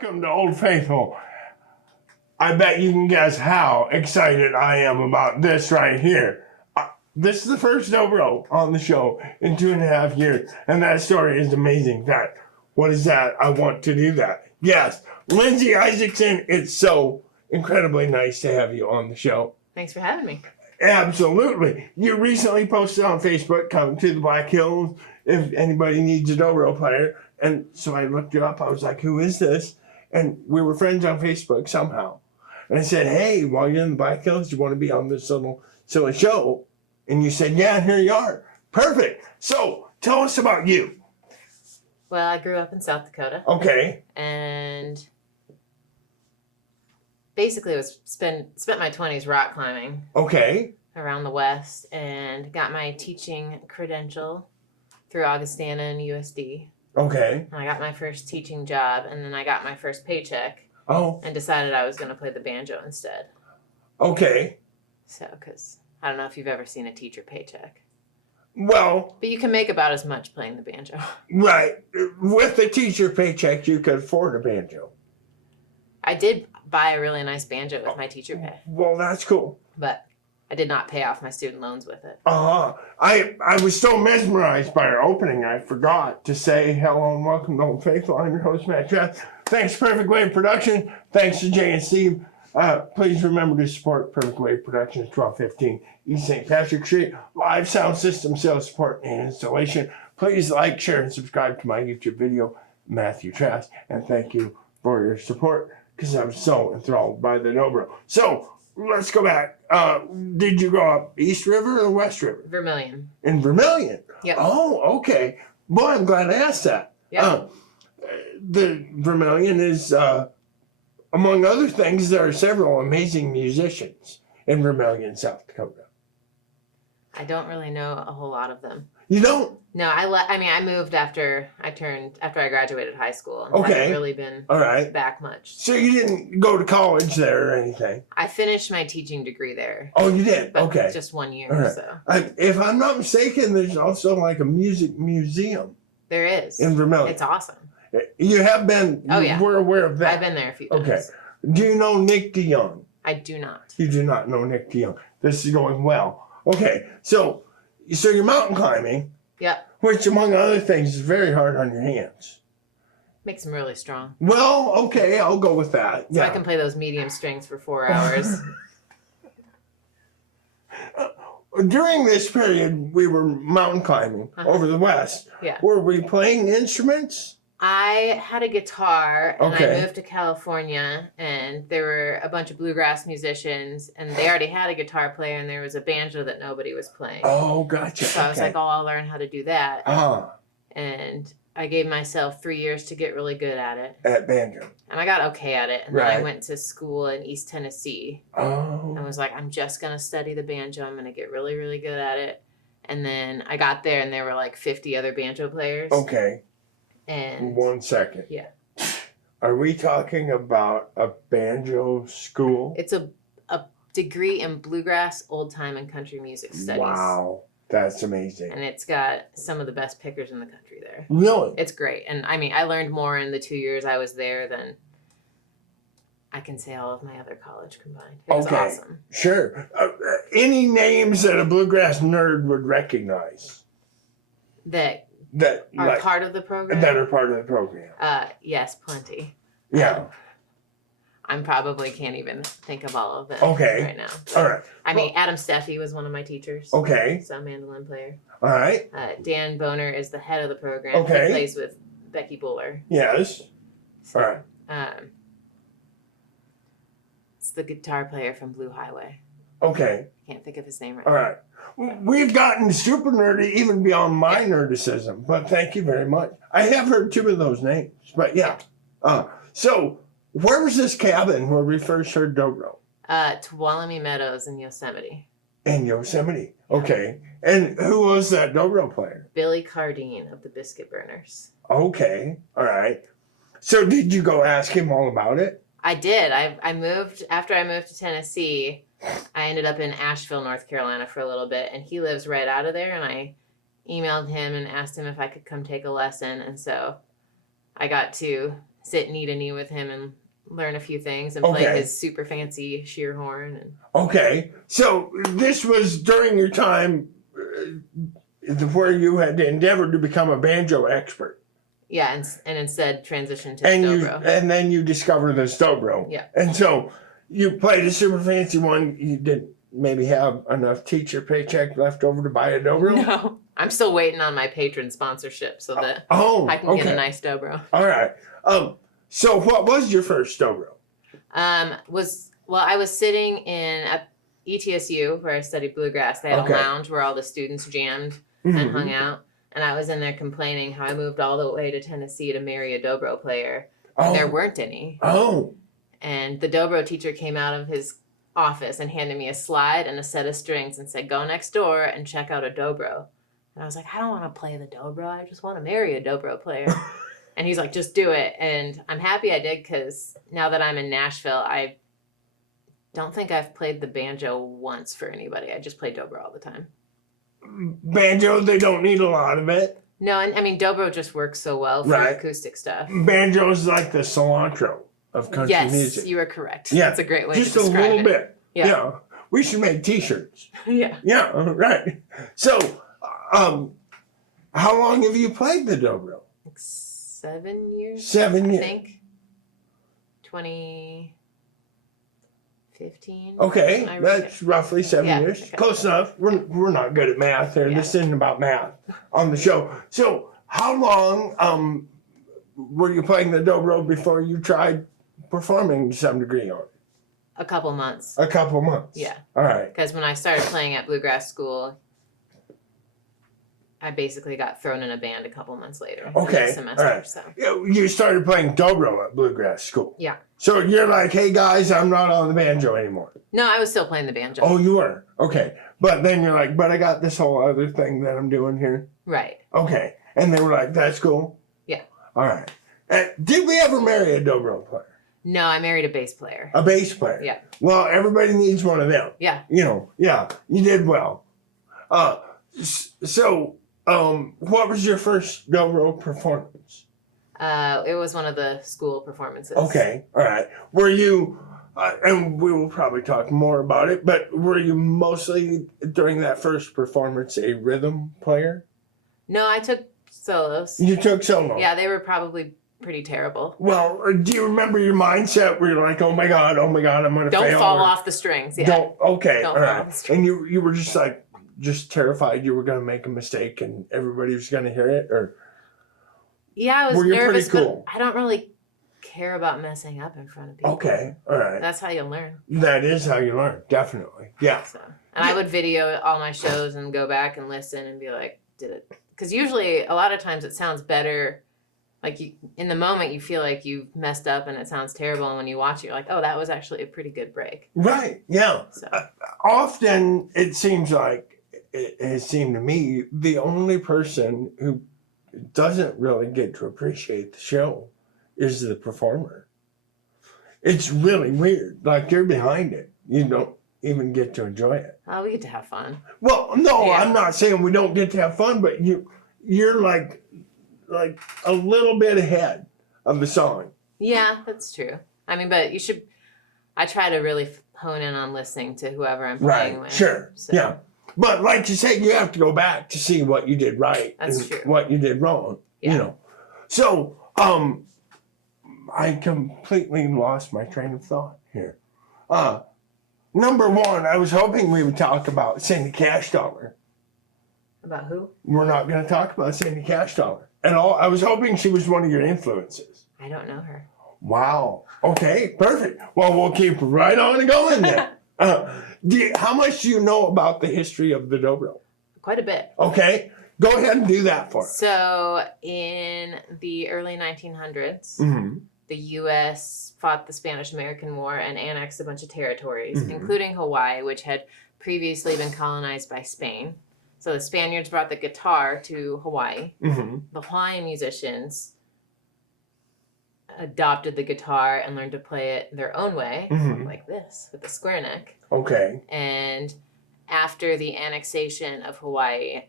Welcome to Old Faithful. I bet you can guess how excited I am about this right here. This is the first dobro on the show in 2.5 years, and that story is amazing. What is that? I want to do that. Yes, Lindsay Isaacson, it's so incredibly nice to have you on the show. Thanks for having me. Absolutely. You recently posted on Facebook, come to the Black Hills if anybody needs a dobro player. And so I looked you up. I was like, who is this? And we were friends on Facebook somehow. And I said, hey, while you're in the Black Hills, you want to be on this little silly show? And you said, yeah, here you are. Perfect. So tell us about you. Well, I grew up in South Dakota. Okay. And basically spent my 20s rock climbing. Okay. Around the West, and got my teaching credential through Augustana and USD. Okay. And I got my first teaching job, and then I got my first paycheck. Oh. And decided I was going to play the banjo instead. Okay. So, because I don't know if you've ever seen a teacher paycheck. Well. But you can make about as much playing the banjo. Right. With the teacher paycheck, you could afford a banjo. I did buy a really nice banjo with my teacher pay. Well, that's cool. But I did not pay off my student loans with it. I was so mesmerized by our opening, I forgot to say hello and welcome to Old Faithful. I'm your host, Matt Trapp. Thanks, Perfect Wave Production. Thanks to Jay and Steve. Please remember to support Perfect Wave Productions, 1215 East St. Patrick Street. Live sound system sales support and installation. Please like, share, and subscribe to my YouTube video, Matthew Trask. And thank you for your support, because I'm so enthralled by the dobro. So, let's go back. Did you grow up East River or West River? Vermilion. In Vermilion? Yep. Oh, okay. Boy, I'm glad I asked that. Yeah. The Vermilion is, among other things, there are several amazing musicians in Vermilion, South Dakota. I don't really know a whole lot of them. You don't? No, I moved after I graduated high school. And Okay. haven't really been back much. So you didn't go to college there or anything? I finished my teaching degree there. Oh, you did? But Okay. just 1 year, All right. so. If I'm not mistaken, there's also like a music museum. There is. In Vermilion. It's awesome. You have been? Oh, yeah. We're aware of that. I've been there a few times. Okay. Do you know Nick DeYoung? I do not. You do not know Nick DeYoung. This is going well. Okay, so you're mountain climbing. Yep. Which, among other things, is very hard on your hands. Makes them really strong. Well, okay, I'll go with that. So I can play those medium strings for 4 hours. During this period, we were mountain climbing over the West. Yeah. Were we playing instruments? I had a guitar, and Okay. I moved to California, and there were a bunch of bluegrass musicians, and they already had a guitar player, and there was a banjo that nobody was playing. Oh, gotcha. So I was like, oh, I'll learn how to do that. Ah, And I gave myself 3 years to get really good at it. at banjo. And I got okay at it. And then Right. I went to school in East Tennessee. Oh. I was like, I'm just going to study the banjo. I'm going to get really, really good at it. And then I got there, and there were like 50 other banjo players. Okay. And 1 second. yeah. Are we talking about a banjo school? It's a degree in bluegrass, old time, and country music studies. Wow, that's amazing. And it's got some of the best pickers in the country there. Really? It's great. And I mean, I learned more in the 2 years I was there than I can say all of my other college combined. It was awesome. Sure. Any names that a bluegrass nerd would recognize? That That are like, part of the program? that are part of the program. Yes, plenty. Yeah. I'm probably can't even think of all of them Okay. right now. All right. I mean, Adam Steffi was one of my teachers. Okay. So mandolin player. All right. Dan Boner is the head of the program. Okay. He plays with Becky Buller. Yes. So, All right. It's the guitar player from Blue Highway. Okay. Can't think of his name right All right. We've gotten super nerdy even beyond my nerdicism, but thank you very much. I have heard 2 of those names, but yeah. So where was this cabin where we first heard dobro? Tuolumne Meadows in Yosemite. In Yosemite. Okay. And who was that dobro player? Billy Cardine of the Biscuit Burners. Okay. All right. So did you go ask him all about it? I did. I moved after I moved to Tennessee. I ended up in Asheville, North Carolina for a little bit, and he lives right out of there, and I emailed him and asked him if I could come take a lesson, and so I got to sit knee to knee with him and learn a few things and play Okay. his super fancy sheer horn. And Okay. So this was during your time where you had endeavored to become a banjo expert. yeah, and instead transitioned to And dobro. and then you discovered the dobro. Yeah. And so you played a super fancy one. You didn't maybe have enough teacher paycheck left over to buy a dobro? No, I'm still waiting on my patron sponsorship so that Oh, I can okay. get a nice dobro. All right. So what was your first dobro? I was sitting in at ETSU where I studied bluegrass. They had Okay. a lounge where all the students jammed and hung out. And I was in there complaining how I moved all the way to Tennessee to marry a dobro player. And there weren't any. Oh. And the dobro teacher came out of his office and handed me a slide and a set of strings and said, go next door and check out a dobro. And I was like, I don't want to play the dobro. I just want to marry a dobro player. And he's like, just do it. And I'm happy I did because now that I'm in Nashville, I don't think I've played the banjo once for anybody. I just play dobro all the time. Banjo, they don't need a lot of it. No, and I mean, dobro just works so well for Right. acoustic stuff. Banjo's like the cilantro of country Yes, music. you are correct. Yeah, That's a great way just to a describe little it. bit. Yeah. Yeah. We should make t-shirts. Yeah. Yeah, right. So, how long have you played the dobro? Like 7 years? 7 I years. think. 2015. Okay, I that's roughly 7 Yeah, years. okay. Close enough. We're not good at math here. Yeah. This isn't about math on the show. So, how long were you playing the dobro before you tried performing to some degree on it? A couple months. A couple months. Yeah. All right. Because when I started playing at bluegrass school, I basically got thrown in a band a couple months later. Okay, This semester. alright. So You started playing dobro at bluegrass school. Yeah. So you're like, hey guys, I'm not on the banjo anymore. no, I was still playing the banjo. Oh, you were? Okay. But then you're like, but I got this whole other thing that I'm doing here. Right. Okay. And they were like, that's cool. Yeah. All right. Did we ever marry a dobro player? No, I married a bass player. A bass player? Yeah. Well, everybody needs one of them. Yeah. You know, yeah, you did well. What was your first dobro performance? It was one of the school performances. Okay, all right. Were you, and we will probably talk more about it, but were you mostly during that first performance a rhythm player? No, I took solos. You took solo? Yeah, they were probably pretty terrible. Well, do you remember your mindset where you're like, oh my God, I'm going to Don't fail? fall or off the strings. Yeah. Don't, okay, Don't all fall off the right. strings. And you were just like, just terrified you were going to make a mistake and everybody was going to hear it? Or Yeah, I was Were you pretty nervous, cool? but I don't really care about messing up in front of people. Okay, all right. That's how you learn. That is how you learn, definitely. Yeah. So, and I would video all my shows and go back and listen and be like, did it? Because usually, a lot of times, it sounds better. Like you, in the moment, you feel like you've messed up and it sounds terrible, and when you watch it, you're like, oh, that was actually a pretty good break. Right, yeah. So Often it seems like, it has seemed to me, the only person who doesn't really get to appreciate the show is the performer. It's really weird. Like you're behind it. You don't even get to enjoy it. oh, we get to have fun. Well, no, Yeah. I'm not saying we don't get to have fun, but you're like a little bit ahead of the song. Yeah, that's true. I mean, but you should. I try to really hone in on listening to whoever I'm playing Right, with. sure, So, yeah. But like you say, you have to go back to see what you did right That's and true. what you did wrong. Yeah. You know. So, I completely lost my train of thought here. Number one, I was hoping we would talk about Sandy Cash Dollar. About who? We're not going to talk about Sandy Cash Dollar at all. I was hoping she was one of your influences. I don't know her. Wow. Okay, perfect. Well, we'll keep right on going then. How much do you know about the history of the dobro? Quite a bit. Okay, go ahead and do that for us. So, in the early 1900s, Mm-hmm. the U.S. fought the Spanish-American War and annexed a bunch of territories, Mhm. including Hawaii, which had previously been colonized by Spain. So the Spaniards brought the guitar to Hawaii. Mm-hmm. The Hawaiian musicians adopted the guitar and learned to play it their own way, Mhm. like this, with the square neck. Okay. And after the annexation of Hawaii,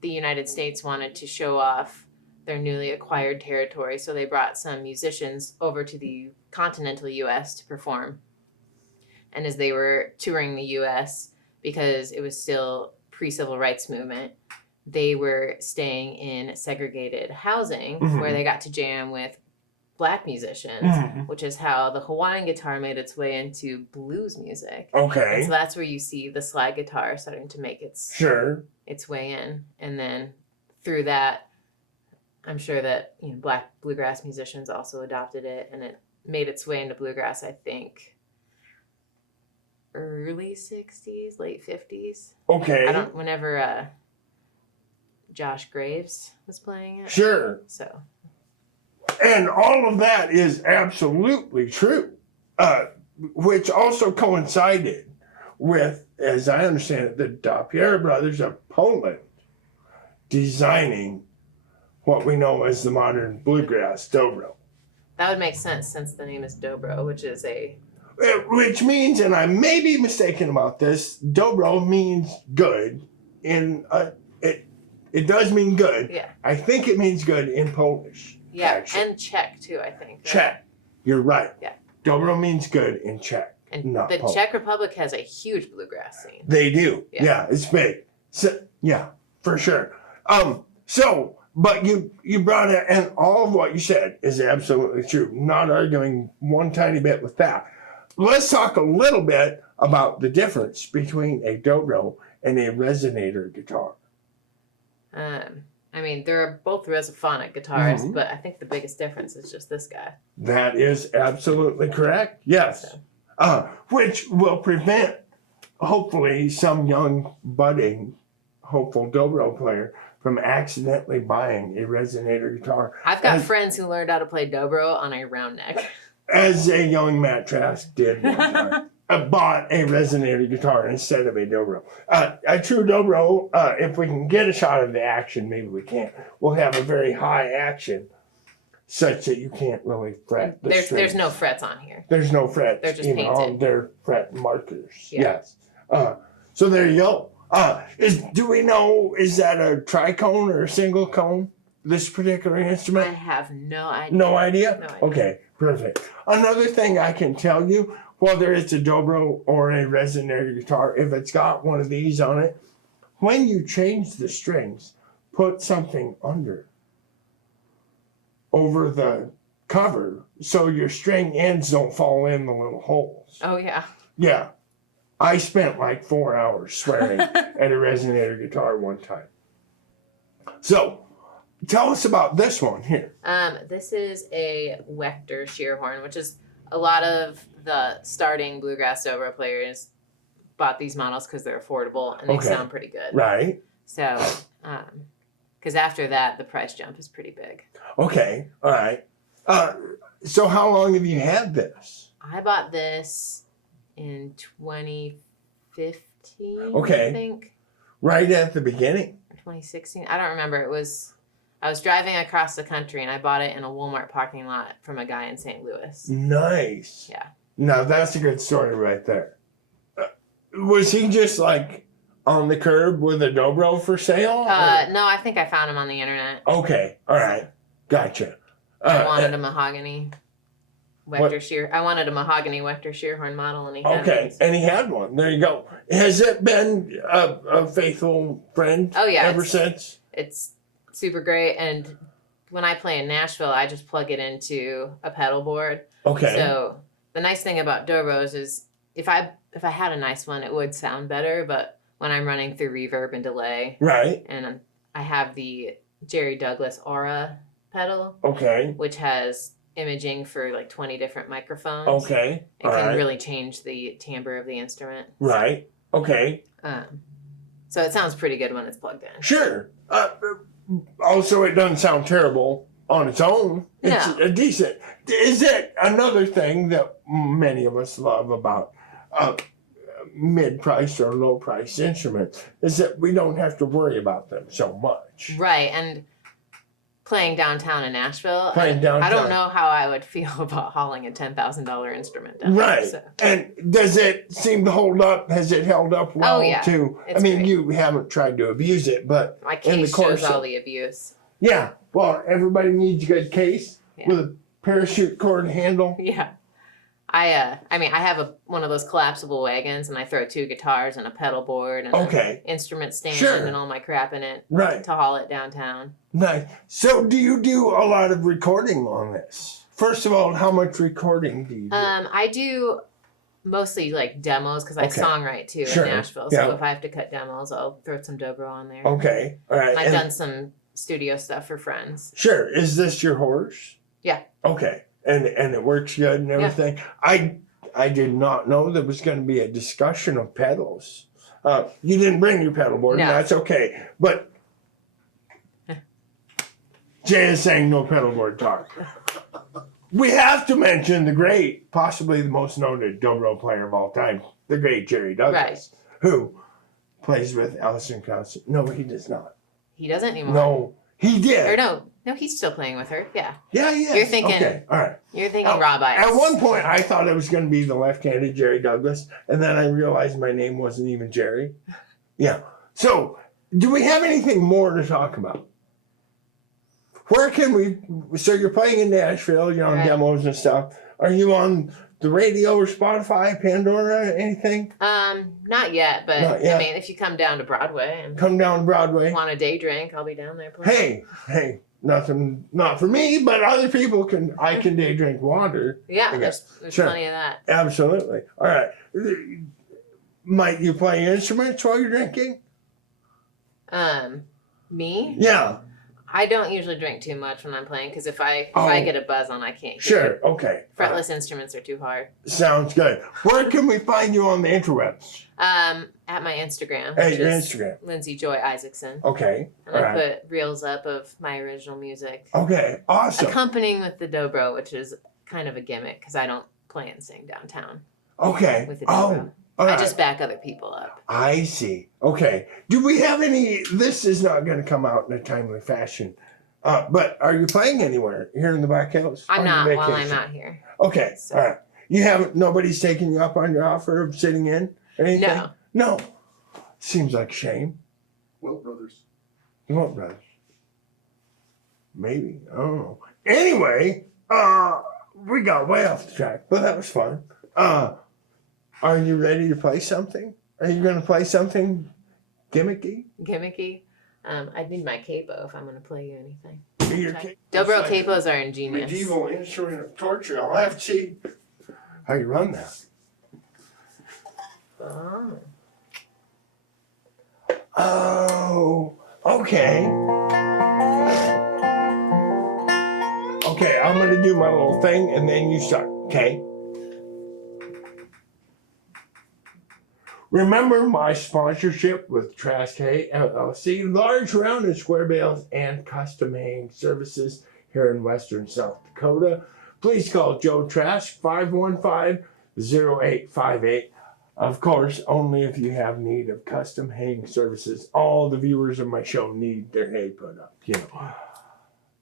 the United States wanted to show off their newly acquired territory. So they brought some musicians over to the continental U.S. to perform. And as they were touring the U.S., because it was still pre-civil rights movement, they were staying in segregated housing where they got to jam with Black musicians, which is how the Hawaiian guitar made its way into blues music. Okay. And so that's where you see the slide guitar starting to make its way in. And then through that, I'm sure that Black bluegrass musicians also adopted it, and it made its way into bluegrass, I think, early 60s, late 50s. Okay. Whenever Josh Graves was playing it. Sure. So. And all of that is absolutely true, which also coincided with, as I understand it, the Dopier brothers of Poland designing what we know as the modern bluegrass dobro. That would make sense since the name is dobro, which means, and I may be mistaken about this, dobro means good it does mean good. Yeah. I think it means good in Polish. Yeah, actually. and Czech too, I think. Right? Czech. You're right. Yeah. Dobro means good in Czech. And not the Polish. Czech Republic has a huge bluegrass scene. They do. Yeah. Yeah, it's big. So, yeah, for sure. But you brought it, and all of what you said is absolutely true. Not arguing one tiny bit with that. Let's talk a little bit about the difference between a dobro and a resonator guitar. I mean, they're both resophonic guitars, but I think the biggest difference is just this guy. That is absolutely correct. Yes. Which will prevent, hopefully, some young, budding, hopeful dobro player from accidentally buying a resonator guitar. I've got friends who learned how to play dobro on a round neck. As a young Matt Trask did one time. Bought a resonator guitar instead of a dobro. A true dobro, if we can get a shot of the action, maybe we can't, will have a very high action such that you can't really fret the strings. There's no frets on here. There's no frets. They're just painted. They're fret markers. Yeah. Yes. So there you go. Do we know, is that a tricone or a single cone, this particular instrument? I have no idea. No idea? No idea. Okay, perfect. Another thing I can tell you, whether it's a dobro or a resonator guitar, if it's got one of these on it, when you change the strings, put something over the cover so your string ends don't fall in the little holes. Oh, yeah. Yeah. I spent like 4 hours swearing at a resonator guitar one time. So, tell us about this one here. This is a Wechter shear horn, which is a lot of the starting bluegrass dobro players bought these models because they're affordable and they sound pretty good. Right. So, because after that, the price jump is pretty big. Okay. All right. So how long have you had this? I bought this in 2015, Okay. I think. Right at the beginning. 2016. I don't remember. I was driving across the country and I bought it in a Walmart parking lot from a guy in St. Louis. Nice. Yeah. Now that's a good story right there. Was he just like on the curb with a dobro for sale? No, I think I found him on the internet. Okay. All right. Gotcha. I wanted a mahogany Wechter shear. I wanted a mahogany Wechter shear horn model, and he had one. And he had one. There you go. Has it been a faithful friend? Oh yeah. Ever since? It's super great, and when I play in Nashville, I just plug it into a pedal board. Okay. So the nice thing about dobros is if I had a nice one, it would sound better, but when I'm running through reverb and delay, right, and I have the Jerry Douglas Aura pedal, okay, which has imaging for like 20 different microphones. Okay. It can really change the timbre of the instrument. Right. Okay. So it sounds pretty good when it's plugged in. Sure. Also, it doesn't sound terrible on its own. It's a decent. Is it another thing that many of us love about mid-price or low-price instruments is that we don't have to worry about them so much. Right, and playing downtown in Nashville, I don't know how I would feel about hauling a $10,000 instrument down. Right. So. And does it seem to hold up? Has it held up well? Oh, yeah. I mean, great. You haven't tried to abuse it, but my case in the course shows all the abuse. Yeah. Well, everybody needs a good case with a parachute cord handle. Yeah. I mean, I have one of those collapsible wagons, and I throw 2 guitars and a pedal board and an instrument stand and all my crap in it to haul it downtown. Nice. So, do you do a lot of recording on this? First of all, how much recording do you do? I do mostly like demos because I songwrite too in Nashville. So if I have to cut demos, I'll throw some dobro on there. Okay. All right. I've done some studio stuff for friends. Sure. Is this your horse? Yeah. Okay. And it works good and everything. Yeah. I did not know there was going to be a discussion of pedals. You didn't bring your pedal board. No. And that's okay. But Jay is saying no pedal board talk. We have to mention the great, possibly the most noted dobro player of all time, the great Jerry Douglas, who plays with Alison Krauss. No, he does not. He doesn't anymore. No, he did. Or no, he's still playing with her. Yeah. Yeah, yeah. You're thinking. Okay, all right. You're thinking Rob Ives. At one point, I thought it was going to be the left-handed Jerry Douglas, and then I realized my name wasn't even Jerry. Yeah. So, do we have anything more to talk about? Where can we? So you're playing in Nashville. You're on demos and stuff. Are you on the radio or Spotify, Pandora, anything? Not yet, but not yet. I mean, if you come down to Broadway and want a day drink, I'll be down there playing. Hey, nothing, not for me, but other people can. I can day drink water. Yeah, there's plenty of that. Absolutely. All right. Might you play instruments while you're drinking? Me? Yeah. I don't usually drink too much when I'm playing because if I get a buzz on, I can't hear. Sure, okay. Fretless instruments are too hard. Sounds good. Where can we find you on the interwebs? At my Instagram. At your Instagram. Lindsay Isaacson. Okay. And I put reels up of my original music. Okay, awesome. Accompanying with the dobro, which is kind of a gimmick because I don't play and sing downtown. Okay. With the dobro. I just back other people up. I see. Okay. Do we have any? This is not going to come out in a timely fashion. But are you playing anywhere here in the Black Hills? I'm not while I'm out here. Okay. So. All right. You haven't. Nobody's taken you up on your offer of sitting in or anything? No. No. Seems like shame. Well, brothers. What brothers? Maybe. I don't know. Anyway, we got way off the track, but that was fun. Are you ready to play something? Are you going to play something gimmicky? Gimmicky? I need my capo if I'm going to play you anything. Dobro capos are ingenious. Medieval instrument of torture. I'll have to see how you run that. Oh, okay. Okay, I'm going to do my little thing and then you start, okay? Remember my sponsorship with Trask Hay LLC, large round and square bales and custom haying services here in western South Dakota. Please call Joe Trask 515-0858. Of course, only if you have need of custom haying services. All the viewers of my show need their hay put up. You know.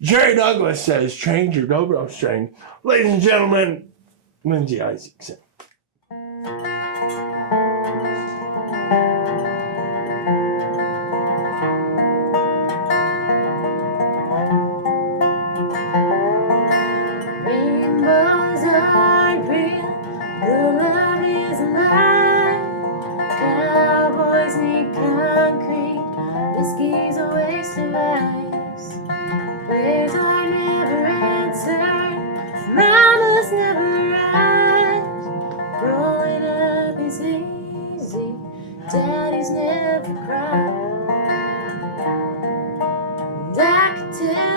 Jerry Douglas says, change your dobro string. Ladies and gentlemen, Lindsay Isaacson. Daddy's never cried, and I could tell